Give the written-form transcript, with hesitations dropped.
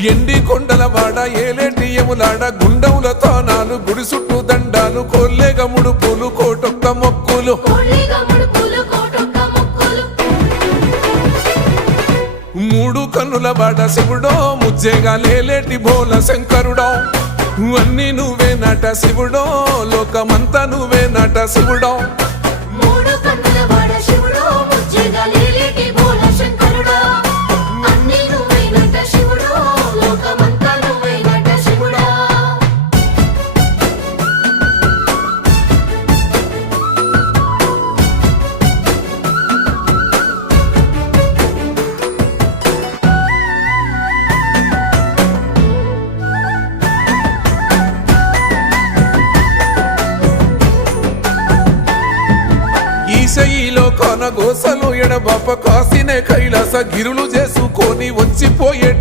ఎండి కొండల వాడ ఏలేటి యములాడ గుండముల తానాలు గుడి చుట్టూ దండాలు కొల్లేగ ముడుపులు కోటొక్క మొక్కులు మూడు కన్నుల వాడ శివుడో ముజ్జేగా లేలేటి బోల శంకరుడో అన్ని నువ్వే నట శివుడో లోకమంతా నువ్వే నట శివుడో ఈశయిలో కొన గోసలు ఎడబాప కాసినే కైలాస గిరులు చేసుకొని వచ్చిపోయేటో